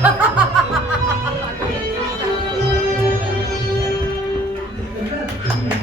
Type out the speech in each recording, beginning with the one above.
Ha ha ha ha!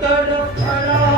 Doctor of Allah.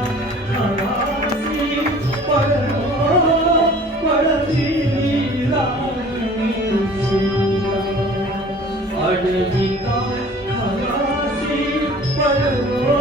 I'm gonna be the one.